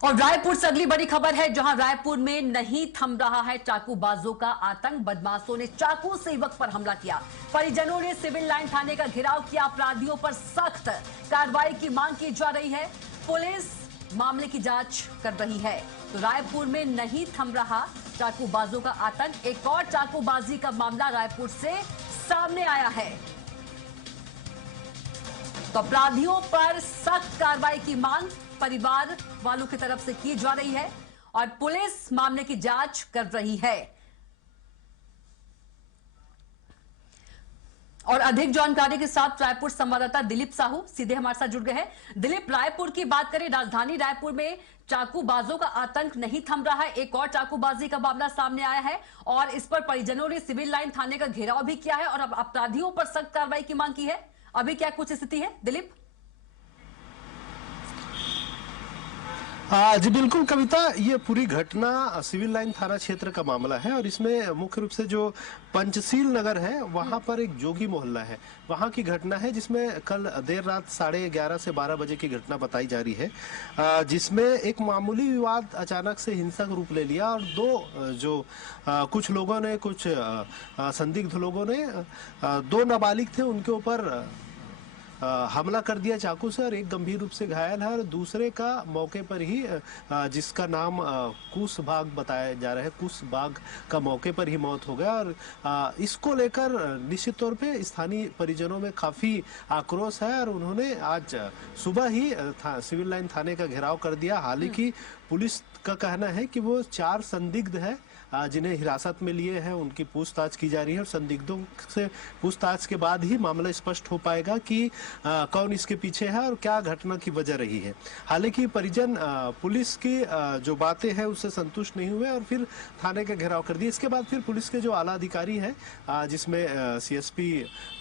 और रायपुर से अगली बड़ी खबर है, जहां रायपुर में नहीं थम रहा है चाकूबाजों का आतंक। बदमाशों ने चाकू से युवक पर हमला किया। परिजनों ने सिविल लाइन थाने का घेराव किया। अपराधियों पर सख्त कार्रवाई की मांग की जा रही है। पुलिस मामले की जांच कर रही है। तो रायपुर में नहीं थम रहा चाकूबाजों का आतंक। एक और चाकूबाजी का मामला रायपुर से सामने आया है। तो अपराधियों पर सख्त कार्रवाई की मांग परिवार वालों की तरफ से की जा रही है और पुलिस मामले की जांच कर रही है। और अधिक जानकारी के साथ रायपुर संवाददाता दिलीप साहू सीधे हमारे साथ जुड़ गए हैं। दिलीप, रायपुर की बात करें, राजधानी रायपुर में चाकूबाजों का आतंक नहीं थम रहा है। एक और चाकूबाजी का मामला सामने आया है और इस पर परिजनों ने सिविल लाइन थाने का घेराव भी किया है और अब अपराधियों पर सख्त कार्रवाई की मांग की है। अभी क्या कुछ स्थिति है दिलीप? जी बिल्कुल कविता, ये पूरी घटना सिविल लाइन थाना क्षेत्र का मामला है और इसमें मुख्य रूप से जो पंचशील नगर है वहां पर एक जोगी मोहल्ला है, वहां की घटना है जिसमें कल देर रात 11:30 से 12 बजे की घटना बताई जा रही है, जिसमें एक मामूली विवाद अचानक से हिंसक रूप ले लिया और कुछ लोगों ने, कुछ संदिग्ध लोगों ने दो नाबालिग थे उनके ऊपर हमला कर दिया चाकू से और एक गंभीर रूप से घायल है और दूसरे का मौके पर ही, जिसका नाम कुश बाग बताया जा रहा है, कुश बाग का मौके पर ही मौत हो गया। और इसको लेकर निश्चित तौर पे स्थानीय परिजनों में काफी आक्रोश है और उन्होंने आज सुबह ही सिविल लाइन थाने का घेराव कर दिया। हालांकि पुलिस का कहना है कि वो 4 संदिग्ध है जिन्हें हिरासत में लिए हैं, उनकी पूछताछ की जा रही है और संदिग्धों से पूछताछ के बाद ही मामला स्पष्ट हो पाएगा कि कौन इसके पीछे है और क्या घटना की वजह रही है। हालांकि परिजन पुलिस की जो बातें हैं उससे संतुष्ट नहीं हुए और फिर थाने का घेराव कर दिया। इसके बाद फिर पुलिस के जो आला अधिकारी हैं, जिसमें सीएसपी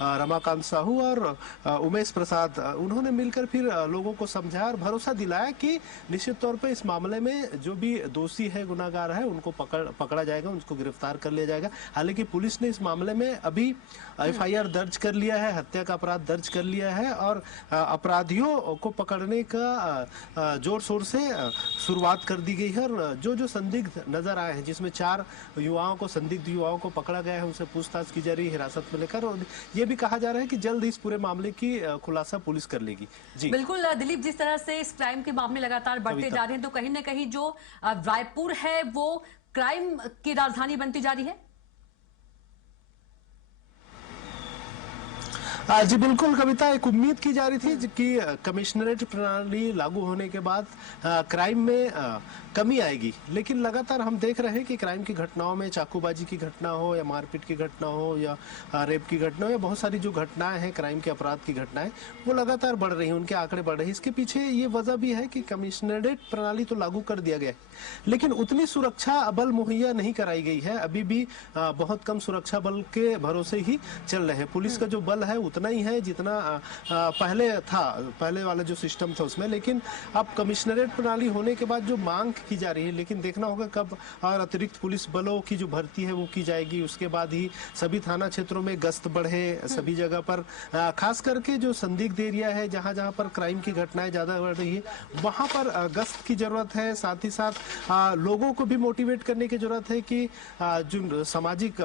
रमाकांत साहू और उमेश प्रसाद, उन्होंने मिलकर फिर लोगों को समझाया और भरोसा दिलाया कि निश्चित तौर पर इस मामले में जो भी दोषी है, गुनाहगार है, उनको पकड़ा जाएगा, उनको गिरफ्तार कर लिया जाएगा। हालांकि पुलिस ने इस मामले में अभी एफआईआर दर्ज कर लिया है, हत्या का अपराध दर्ज कर लिया है और अपराधियों को पकड़ने का जोर शोर से शुरुआत कर दी गई है। और जो संदिग्ध नजर आए हैं, जिसमें 4 संदिग्ध युवाओं को पकड़ा गया है, उनसे पूछताछ की जा रही है हिरासत में लेकर, और ये भी कहा जा रहा है कि जल्द ही इस पूरे मामले की खुलासा पुलिस कर लेगी। जी बिल्कुल दिलीप, जिस तरह से इस क्राइम के मामले लगातार बढ़ते जा रहे हैं, तो कहीं ना कहीं जो रायपुर है वो क्राइम की राजधानी बनती जा रही है। जी बिल्कुल कविता, एक उम्मीद की जा रही थी कि कमिश्नरेट प्रणाली लागू होने के बाद क्राइम में कमी आएगी, लेकिन लगातार हम देख रहे हैं कि क्राइम की घटनाओं में, चाकूबाजी की घटना हो या मारपीट की घटना हो या रेप की घटना हो या बहुत सारी जो घटनाएं हैं, क्राइम के अपराध की घटनाएं, वो लगातार बढ़ रही हैं, उनके आंकड़े बढ़ रहे हैं। इसके पीछे ये वजह भी है कि कमिश्नरेट प्रणाली तो लागू कर दिया गया है, लेकिन उतनी सुरक्षा बल मुहैया नहीं कराई गई है। अभी भी बहुत कम सुरक्षा बल के भरोसे ही चल रहे हैं। पुलिस का जो बल है उतना ही है जितना पहले था, पहले वाला जो सिस्टम था उसमें, लेकिन अब कमिश्नरेट प्रणाली होने के बाद जो मांग की जा रही है, लेकिन देखना होगा कब और अतिरिक्त पुलिस बलों की जो भर्ती है वो की जाएगी। उसके बाद ही सभी थाना क्षेत्रों में गश्त बढ़े, सभी जगह पर खास करके जो संदिग्ध एरिया है, जहां जहां पर क्राइम की घटनाएं ज्यादा बढ़ रही है, वहां पर गश्त की जरूरत है। साथ ही साथ लोगों को भी मोटिवेट करने की जरूरत है कि जो सामाजिक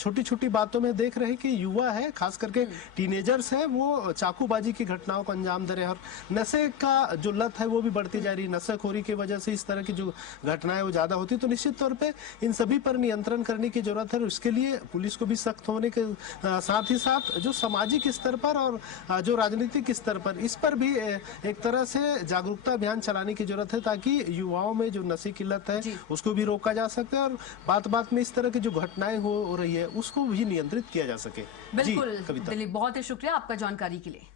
छोटी छोटी बातों में देख रहे हैं कि युवा है, खास करके टीनेजर्स है, वो चाकूबाजी की घटनाओं को अंजाम दे रहे हैं और नशे का जो लत है वो भी बढ़ती जा रही है। नशाखोरी की वजह से इस तरह की जो घटनाएं वो ज्यादा होती है, तो निश्चित तौर पे इन सभी पर नियंत्रण करने की जरूरत है। इसके लिए पुलिस को भी सख्त होने के साथ ही साथ जो सामाजिक स्तर पर और जो राजनीतिक स्तर पर, इस पर भी एक तरह से जागरूकता अभियान चलाने की जरूरत है, ताकि युवाओं में जो नशे की लत है उसको भी रोका जा सके और बात बात में इस तरह की जो घटनाएं हो रही है उसको भी नियंत्रित किया जा सके। बिल्कुल दिलीप, बहुत ही शुक्रिया आपका जानकारी के लिए।